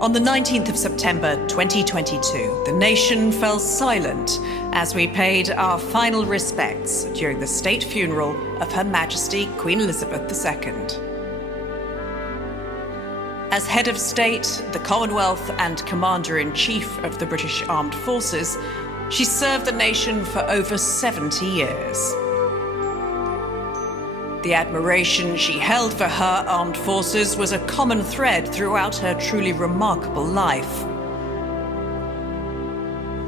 On the 19th of September 2022, the nation fell silent as we paid our final respects during the state funeral of Her Majesty Queen Elizabeth II. As head of state, the Commonwealth and Commander-in-Chief of the British Armed Forces, she served the nation for over 70 years. The admiration she held for her armed forces was a common thread throughout her truly remarkable life.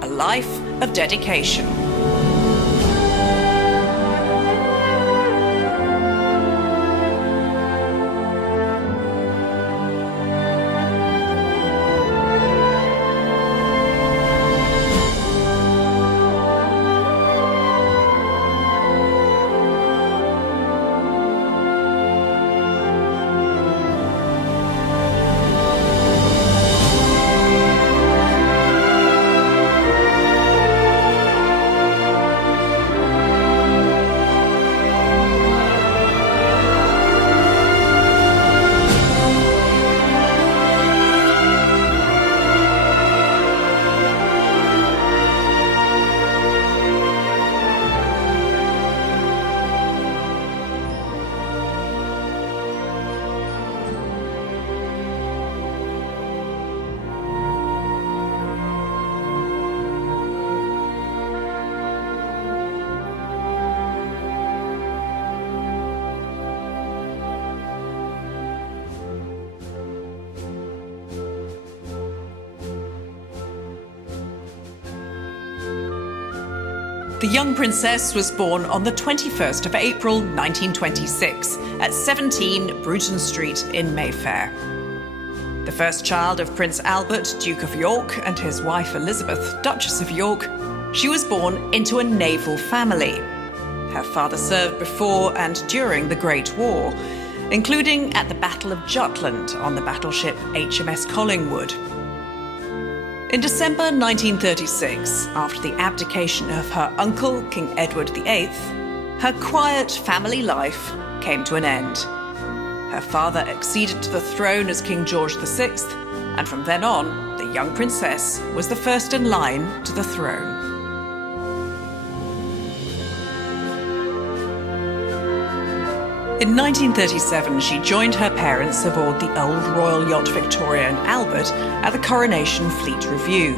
A life of dedication. The young princess was born on the 21st of April 1926 at 17 Bruton Street in Mayfair. The first child of Prince Albert, Duke of York, and his wife Elizabeth, Duchess of York, she was born into a naval family. Her father served before and during the Great War, including at the Battle of Jutland on the battleship HMS Collingwood. In December 1936, after the abdication of her uncle, King Edward VIII, her quiet family life came to an end. Her father acceded to the throne as King George VI, and from then on, the young princess was the first in line to the throne. In 1937, she joined her parents aboard the old Royal Yacht Victoria and Albert at the Coronation Fleet Review,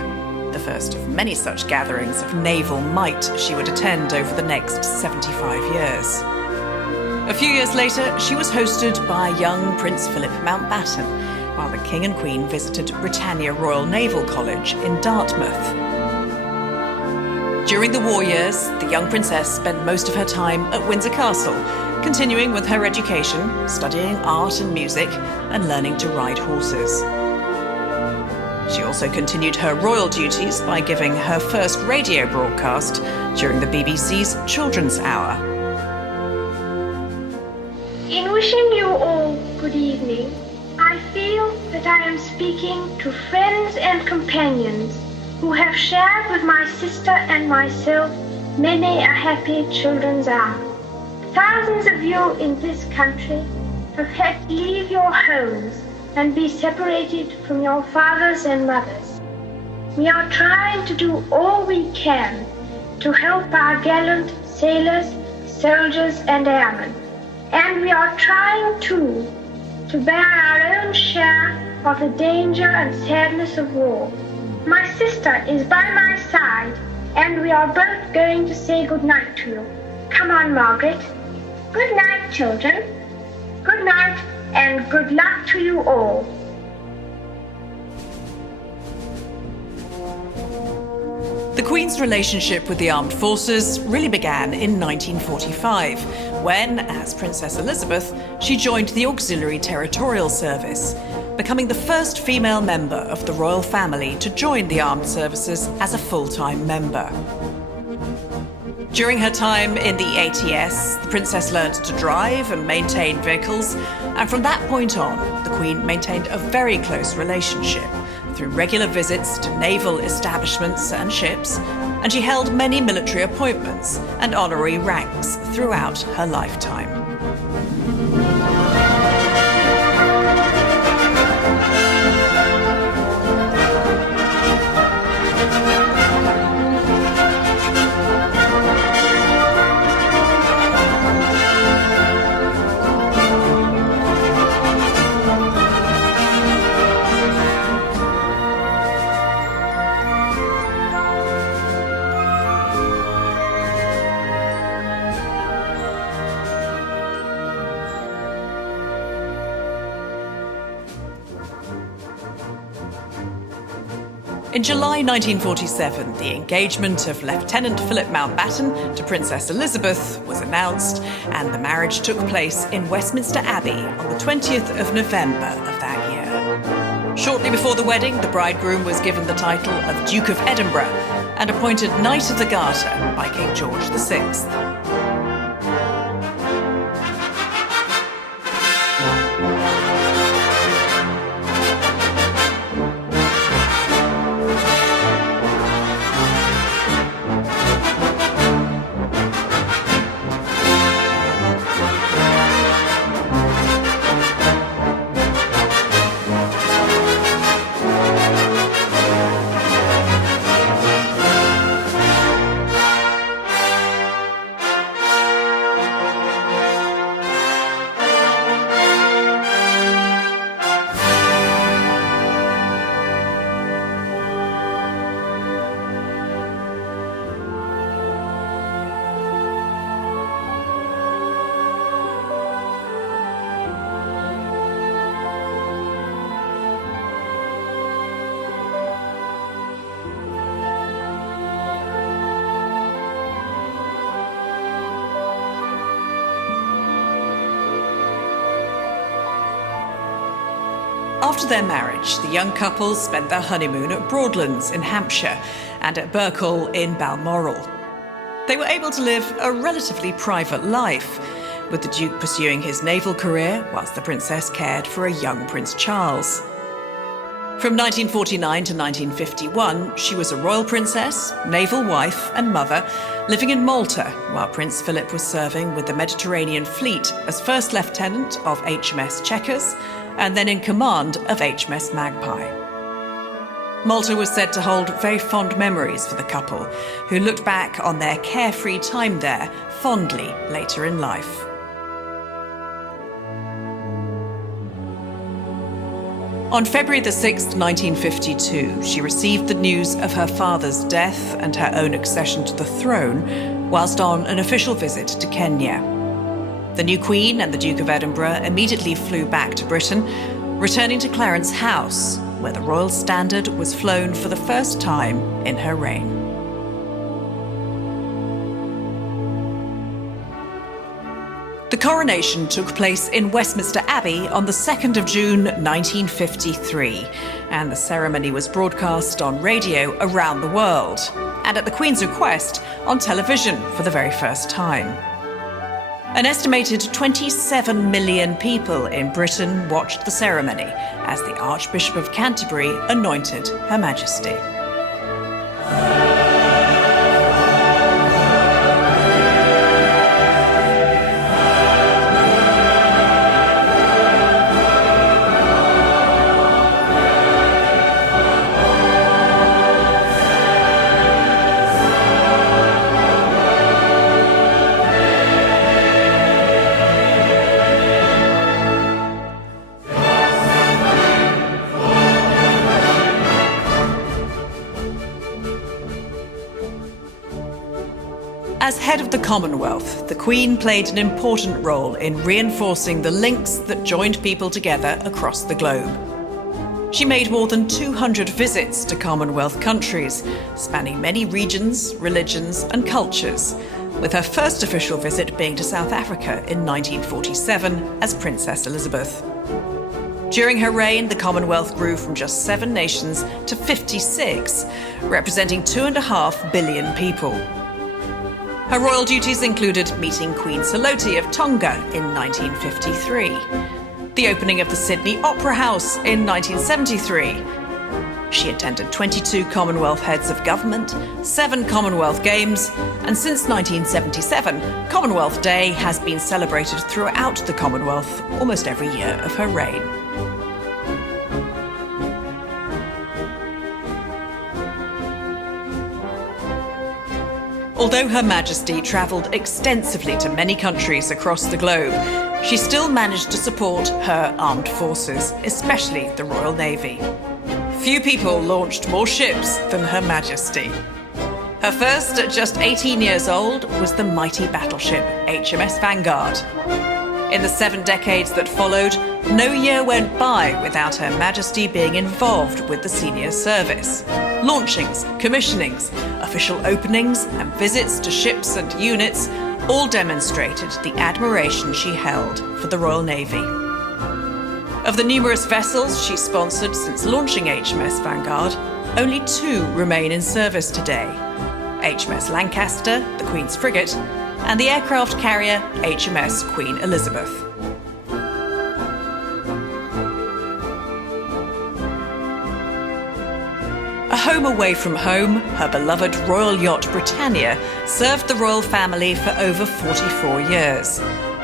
the first of many such gatherings of naval might she would attend over the next 75 years. A few years later, she was hosted by young Prince Philip Mountbatten, while the King and Queen visited Britannia Royal Naval College in Dartmouth. During the war years, the young princess spent most of her time at Windsor Castle, continuing with her education, studying art and music, and learning to ride horses. She also continued her royal duties by giving her first radio broadcast during the BBC's Children's Hour. In wishing you all good evening, I feel that I am speaking to friends and companions who have shared with my sister and myself many a happy children's hour. Thousands of you in this country have had to leave your homes and be separated from your fathers and mothers. We are trying to do all we can to help our gallant sailors, soldiers and airmen. And we are trying too to bear our own share of the danger and sadness of war. My sister is by my side and we are both going to say good night to you. Come on, Margaret. Good night, children. Good night, and good luck to you all. The Queen's relationship with the armed forces really began in 1945, when, as Princess Elizabeth, she joined the Auxiliary Territorial Service, becoming the first female member of the royal family to join the armed services as a full-time member. During her time in the ATS, the princess learned to drive and maintain vehicles, and from that point on, the Queen maintained a very close relationship through regular visits to naval establishments and ships, and she held many military appointments and honorary ranks throughout her lifetime. In July 1947, the engagement of Lieutenant Philip Mountbatten to Princess Elizabeth was announced, and the marriage took place in Westminster Abbey on the 20th of November of that year. Shortly before the wedding, the bridegroom was given the title of Duke of Edinburgh and appointed Knight of the Garter by King George VI. After their marriage, the young couple spent their honeymoon at Broadlands in Hampshire and at Birkall in Balmoral. They were able to live a relatively private life, with the Duke pursuing his naval career whilst the Princess cared for a young Prince Charles. From 1949 to 1951, she was a royal princess, naval wife and mother, living in Malta while Prince Philip was serving with the Mediterranean Fleet as First Lieutenant of HMS Chequers and then in command of HMS Magpie. Malta was said to hold very fond memories for the couple, who looked back on their carefree time there fondly later in life. On February the 6th, 1952, she received the news of her father's death and her own accession to the throne whilst on an official visit to Kenya. The new Queen and the Duke of Edinburgh immediately flew back to Britain, returning to Clarence House, where the royal standard was flown for the first time in her reign. The coronation took place in Westminster Abbey on the 2nd of June 1953, and the ceremony was broadcast on radio around the world, and at the Queen's request, on television for the very first time. An estimated 27 million people in Britain watched the ceremony as the Archbishop of Canterbury anointed Her Majesty. As head of the Commonwealth, the Queen played an important role in reinforcing the links that joined people together across the globe. She made more than 200 visits to Commonwealth countries, spanning many regions, religions and cultures, with her first official visit being to South Africa in 1947 as Princess Elizabeth. During her reign, the Commonwealth grew from just 7 nations to 56, representing 2.5 billion people. Her royal duties included meeting Queen Saloti of Tonga in 1953, the opening of the Sydney Opera House in 1973. She attended 22 Commonwealth heads of government, 7 Commonwealth Games, and since 1977, Commonwealth Day has been celebrated throughout the Commonwealth almost every year of her reign. Although Her Majesty travelled extensively to many countries across the globe, she still managed to support her armed forces, especially the Royal Navy. Few people launched more ships than Her Majesty. Her first, at just 18 years old, was the mighty battleship HMS Vanguard. In the 7 decades that followed, no year went by without Her Majesty being involved with the senior service, launchings, commissionings, official openings, and visits to ships and units all demonstrated the admiration she held for the Royal Navy. Of the numerous vessels she sponsored since launching HMS Vanguard, only 2 remain in service today: HMS Lancaster, the Queen's frigate, and the aircraft carrier HMS Queen Elizabeth. A home away from home, her beloved royal yacht Britannia served the royal family for over 44 years.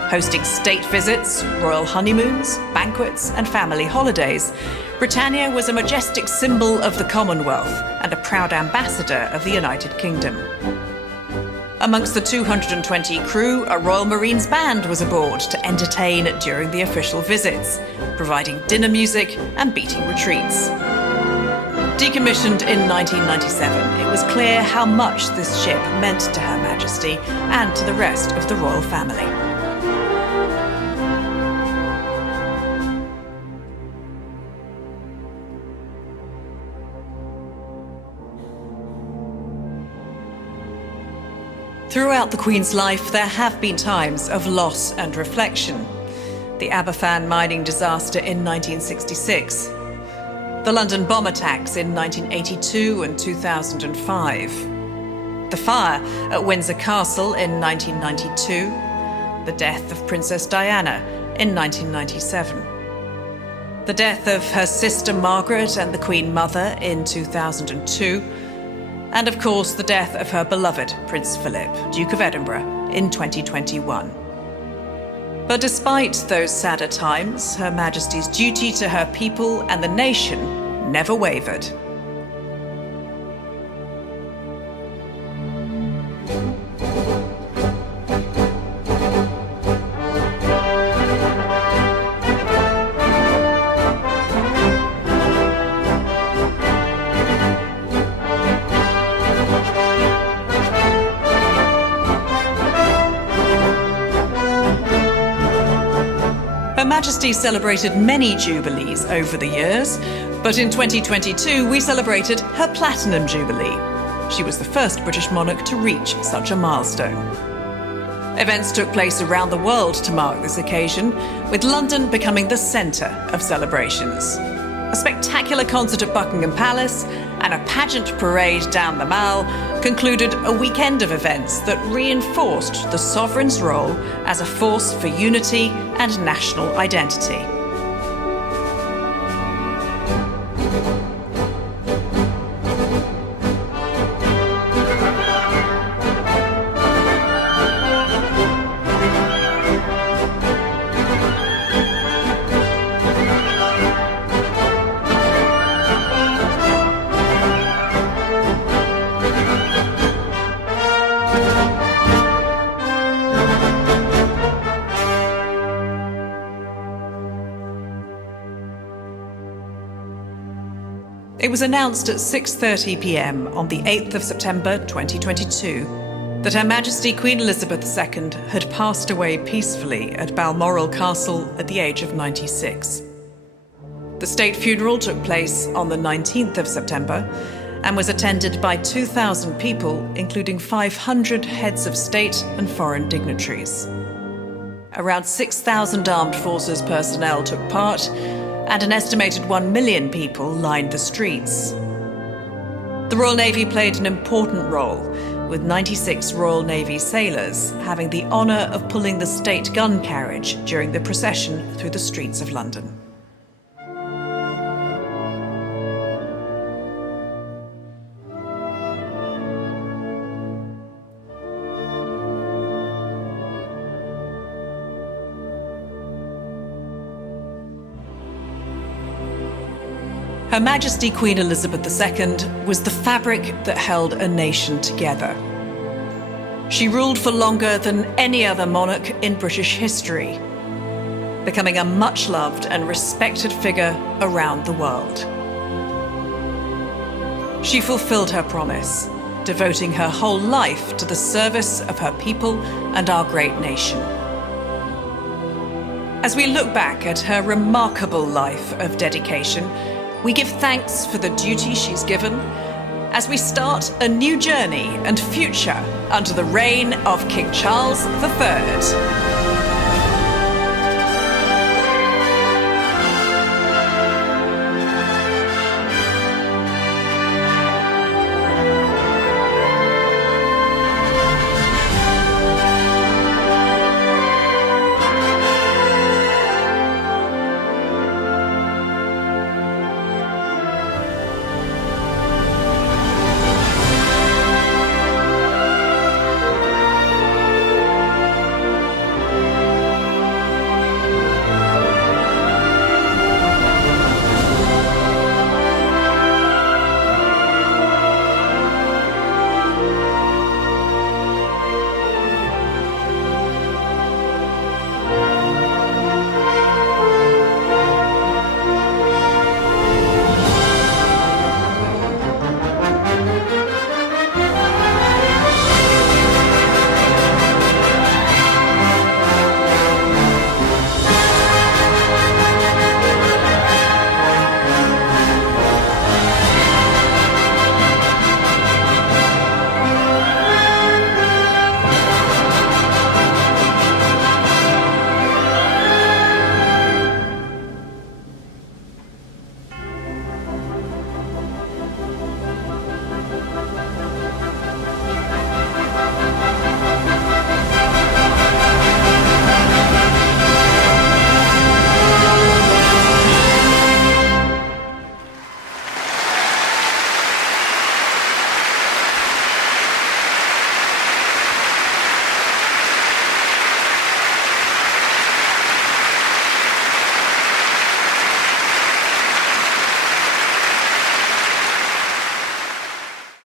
Hosting state visits, royal honeymoons, banquets, and family holidays, Britannia was a majestic symbol of the Commonwealth and a proud ambassador of the United Kingdom. Amongst the 220 crew, a Royal Marines band was aboard to entertain during the official visits, providing dinner music and beating retreats. Decommissioned in 1997, it was clear how much this ship meant to Her Majesty and to the rest of the royal family. Throughout the Queen's life, there have been times of loss and reflection. The Aberfan mining disaster in 1966, the London bomb attacks in 1982 and 2005, the fire at Windsor Castle in 1992, the death of Princess Diana in 1997, the death of her sister Margaret and the Queen Mother in 2002, and of course the death of her beloved Prince Philip, Duke of Edinburgh, in 2021. But despite those sadder times, Her Majesty's duty to her people and the nation never wavered. Her Majesty celebrated many jubilees over the years, but in 2022 we celebrated her Platinum Jubilee. She was the first British monarch to reach such a milestone. Events took place around the world to mark this occasion, with London becoming the centre of celebrations. A spectacular concert at Buckingham Palace and a pageant parade down the Mall concluded a weekend of events that reinforced the sovereign's role as a force for unity and national identity. It was announced at 6:30 p.m. on the 8th of September 2022 that Her Majesty Queen Elizabeth II had passed away peacefully at Balmoral Castle at the age of 96. The state funeral took place on the 19th of September and was attended by 2,000 people, including 500 heads of state and foreign dignitaries. Around 6,000 armed forces personnel took part, and an estimated 1 million people lined the streets. The Royal Navy played an important role, with 96 Royal Navy sailors having the honour of pulling the state gun carriage during the procession through the streets of London. Her Majesty Queen Elizabeth II was the fabric that held a nation together. She ruled for longer than any other monarch in British history, becoming a much-loved and respected figure around the world. She fulfilled her promise, devoting her whole life to the service of her people and our great nation. As we look back at her remarkable life of dedication, we give thanks for the duty she's given as we start a new journey and future under the reign of King Charles III.